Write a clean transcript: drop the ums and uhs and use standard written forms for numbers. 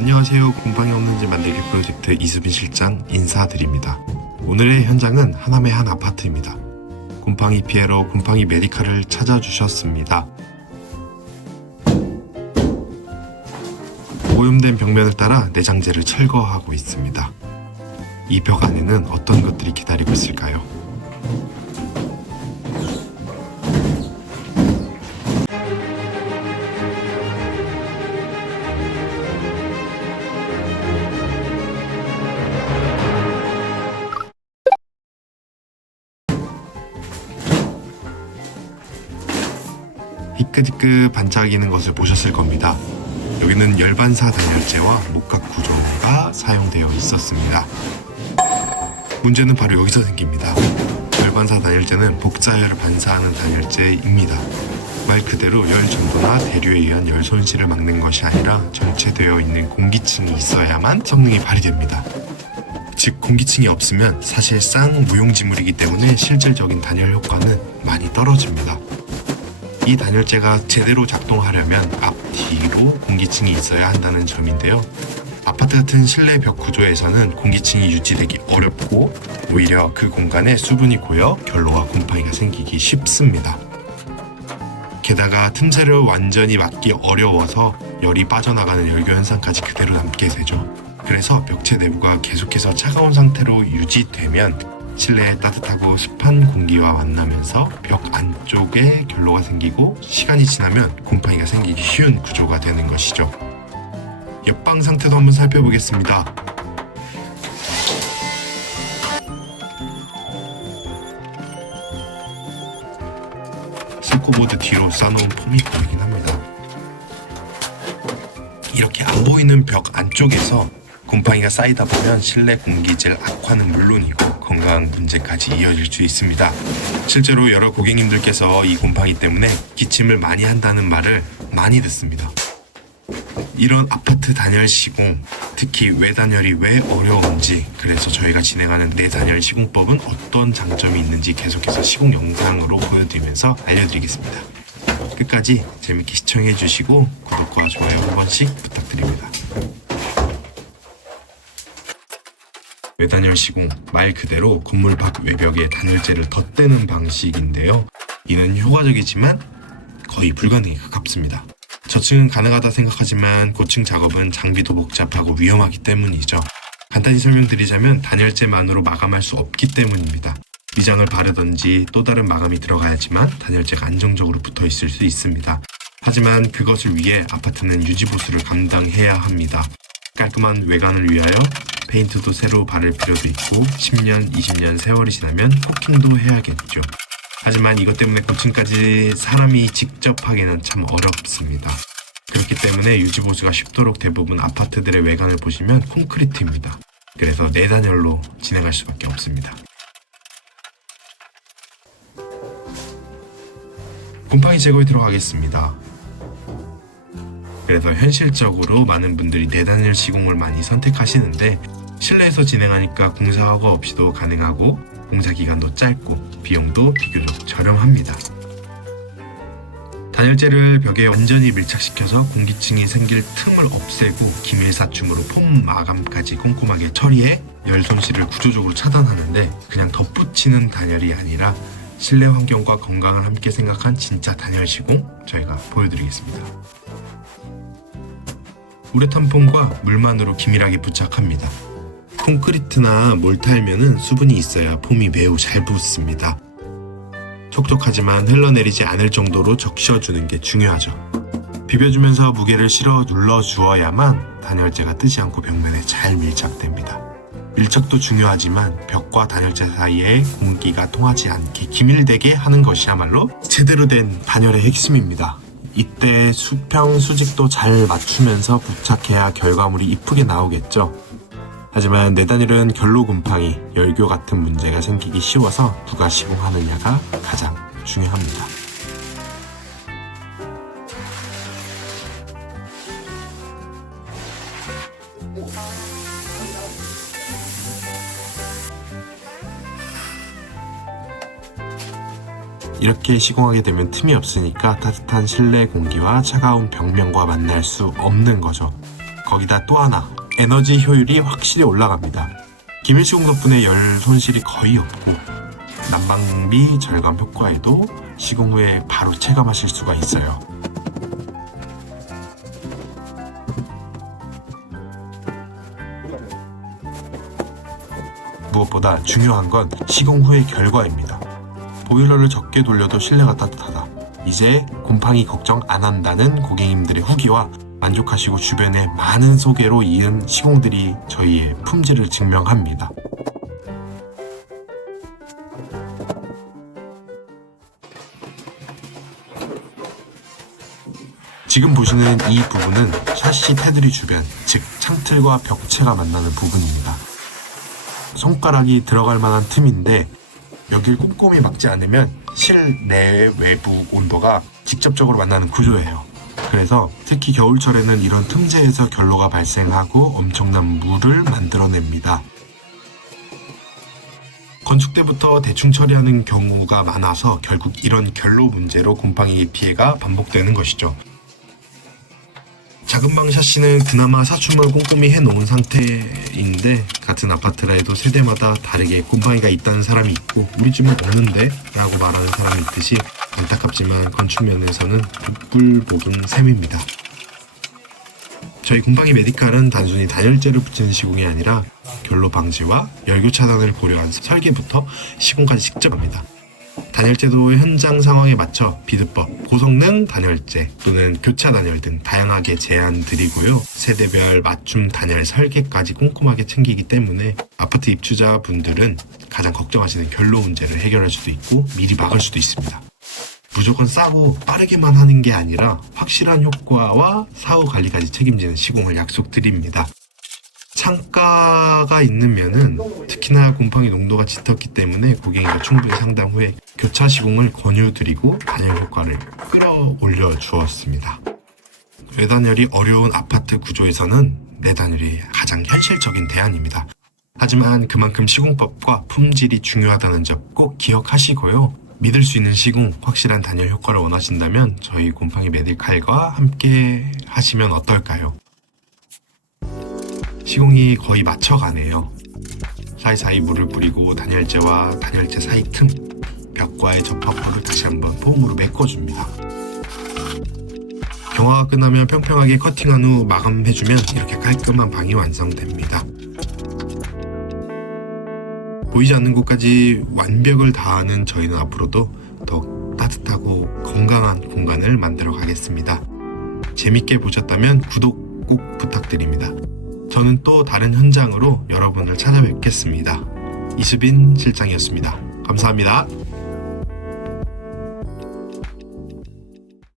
안녕하세요. 곰팡이 없는 집 만들기 프로젝트 이수빈 실장 인사드립니다. 오늘의 현장은 하남의 한 아파트입니다. 곰팡이 피해로 곰팡이 메디칼을 찾아주셨습니다. 오염된 벽면을 따라 내장재를 철거하고 있습니다. 이 벽 안에는 어떤 것들이 기다리고 있을까요? 희끗희끗 반짝이는 것을 보셨을 겁니다. 여기는 열반사 단열재와 목각 구조가 사용되어 있었습니다. 문제는 바로 여기서 생깁니다. 열반사 단열재는 복자열을 반사하는 단열재입니다. 말 그대로 열 전도나 대류에 의한 열 손실을 막는 것이 아니라 정체되어 있는 공기층이 있어야만 성능이 발휘됩니다. 즉 공기층이 없으면 사실상 무용지물이기 때문에 실질적인 단열 효과는 많이 떨어집니다. 이 단열재가 제대로 작동하려면 앞뒤로 공기층이 있어야 한다는 점인데요. 아파트 같은 실내 벽 구조에서는 공기층이 유지되기 어렵고 오히려 그 공간에 수분이 고여 결로와 곰팡이가 생기기 쉽습니다. 게다가 틈새를 완전히 막기 어려워서 열이 빠져나가는 열교 현상까지 그대로 남게 되죠. 그래서 벽체 내부가 계속해서 차가운 상태로 유지되면 실내에 따뜻하고 습한 공기와 만나면서 벽 안쪽에 결로가 생기고 시간이 지나면 곰팡이가 생기기 쉬운 구조가 되는 것이죠. 옆방 상태도 한번 살펴보겠습니다. 슬코보드 뒤로 쌓아놓은 폼이 보이긴 합니다. 이렇게 안 보이는 벽 안쪽에서 곰팡이가 쌓이다 보면 실내 공기질 악화는 물론이고 건강 문제까지 이어질 수 있습니다. 실제로 여러 고객님들께서 이 곰팡이 때문에 기침을 많이 한다는 말을 많이 듣습니다. 이런 아파트 단열 시공, 특히 외단열이 왜 어려운지, 그래서 저희가 진행하는 내단열 시공법은 어떤 장점이 있는지 계속해서 시공 영상으로 보여드리면서 알려드리겠습니다. 끝까지 재밌게 시청해주시고 구독과 좋아요 한 번씩 부탁드립니다. 외단열 시공, 말 그대로 건물 밖 외벽에 단열재를 덧대는 방식인데요. 이는 효과적이지만 거의 불가능에 가깝습니다. 저층은 가능하다 생각하지만 고층 작업은 장비도 복잡하고 위험하기 때문이죠. 간단히 설명드리자면 단열재만으로 마감할 수 없기 때문입니다. 미장을 바르든지 또 다른 마감이 들어가야지만 단열재가 안정적으로 붙어 있을 수 있습니다. 하지만 그것을 위해 아파트는 유지보수를 감당해야 합니다. 깔끔한 외관을 위하여 페인트도 새로 바를 필요도 있고 10년, 20년 세월이 지나면 코팅도 해야겠죠. 하지만 이것 때문에 고층까지 사람이 직접 하기는 참 어렵습니다. 그렇기 때문에 유지보수가 쉽도록 대부분 아파트들의 외관을 보시면 콘크리트입니다. 그래서 내단열로 진행할 수밖에 없습니다. 곰팡이 제거에 들어가겠습니다. 그래서 현실적으로 많은 분들이 내단열 시공을 많이 선택하시는데 실내에서 진행하니까 공사허가 없이도 가능하고 공사 기간도 짧고 비용도 비교적 저렴합니다. 단열재를 벽에 완전히 밀착시켜서 공기층이 생길 틈을 없애고 기밀사춤으로 폼 마감까지 꼼꼼하게 처리해 열 손실을 구조적으로 차단하는데 그냥 덧붙이는 단열이 아니라 실내 환경과 건강을 함께 생각한 진짜 단열 시공 저희가 보여드리겠습니다. 우레탄 폼과 물만으로 기밀하게 부착합니다. 콘크리트나 몰타일면은 수분이 있어야 폼이 매우 잘 붙습니다. 촉촉하지만 흘러내리지 않을 정도로 적셔주는 게 중요하죠. 비벼주면서 무게를 실어 눌러주어야만 단열재가 뜨지 않고 벽면에 잘 밀착됩니다. 밀착도 중요하지만 벽과 단열재 사이에 공기가 통하지 않게 기밀되게 하는 것이야말로 제대로 된 단열의 핵심입니다. 이때 수평, 수직도 잘 맞추면서 부착해야 결과물이 이쁘게 나오겠죠. 하지만 내단열은 결로 곰팡이, 열교 같은 문제가 생기기 쉬워서 누가 시공하느냐가 가장 중요합니다. 이렇게 시공하게 되면 틈이 없으니까 따뜻한 실내 공기와 차가운 벽면과 만날 수 없는 거죠. 거기다 또 하나, 에너지 효율이 확실히 올라갑니다. 기밀시공 덕분에 열 손실이 거의 없고 난방비 절감 효과에도 시공 후에 바로 체감하실 수가 있어요. 무엇보다 중요한 건 시공 후의 결과입니다. 보일러를 적게 돌려도 실내가 따뜻하다. 이제 곰팡이 걱정 안 한다는 고객님들의 후기와 만족하시고 주변에 많은 소개로 이은 시공들이 저희의 품질을 증명합니다. 지금 보시는 이 부분은 샤시 테두리 주변, 즉 창틀과 벽체가 만나는 부분입니다. 손가락이 들어갈 만한 틈인데 여길 꼼꼼히 막지 않으면 실내 외부 온도가 직접적으로 만나는 구조예요. 그래서 특히 겨울철에는 이런 틈새에서 결로가 발생하고 엄청난 물을 만들어냅니다. 건축 때부터 대충 처리하는 경우가 많아서 결국 이런 결로 문제로 곰팡이 피해가 반복되는 것이죠. 작은 방 샤시는 그나마 사춤을 꼼꼼히 해놓은 상태인데 같은 아파트라 해도 세대마다 다르게 곰팡이가 있다는 사람이 있고 우리 집은 없는데? 라고 말하는 사람이 있듯이 안타깝지만 건축 면에서는 복불복인 셈입니다. 저희 곰팡이 메디칼은 단순히 단열재를 붙이는 시공이 아니라 결로 방지와 열교 차단을 고려한 설계부터 시공까지 직접 합니다. 단열재도 현장 상황에 맞춰 비드법, 고성능 단열재 또는 교차 단열 등 다양하게 제안 드리고요. 세대별 맞춤 단열 설계까지 꼼꼼하게 챙기기 때문에 아파트 입주자분들은 가장 걱정하시는 결로 문제를 해결할 수도 있고 미리 막을 수도 있습니다. 무조건 싸고 빠르게만 하는 게 아니라 확실한 효과와 사후 관리까지 책임지는 시공을 약속드립니다. 창가가 있는 면은 특히나 곰팡이 농도가 짙었기 때문에 고객님과 충분히 상담 후에 교차 시공을 권유드리고 단열 효과를 끌어올려 주었습니다. 외단열이 어려운 아파트 구조에서는 내단열이 가장 현실적인 대안입니다. 하지만 그만큼 시공법과 품질이 중요하다는 점 꼭 기억하시고요. 믿을 수 있는 시공, 확실한 단열 효과를 원하신다면 저희 곰팡이 메디칼과 함께 하시면 어떨까요? 시공이 거의 맞춰가네요. 사이사이 물을 뿌리고 단열재와 단열재 사이 틈, 벽과의 접합부를 다시 한번 폼으로 메꿔줍니다. 경화가 끝나면 평평하게 커팅한 후 마감해주면 이렇게 깔끔한 방이 완성됩니다. 보이지 않는 곳까지 완벽을 다하는 저희는 앞으로도 더욱 따뜻하고 건강한 공간을 만들어 가겠습니다. 재밌게 보셨다면 구독 꼭 부탁드립니다. 저는 또 다른 현장으로 여러분을 찾아뵙겠습니다. 이수빈 실장이었습니다. 감사합니다.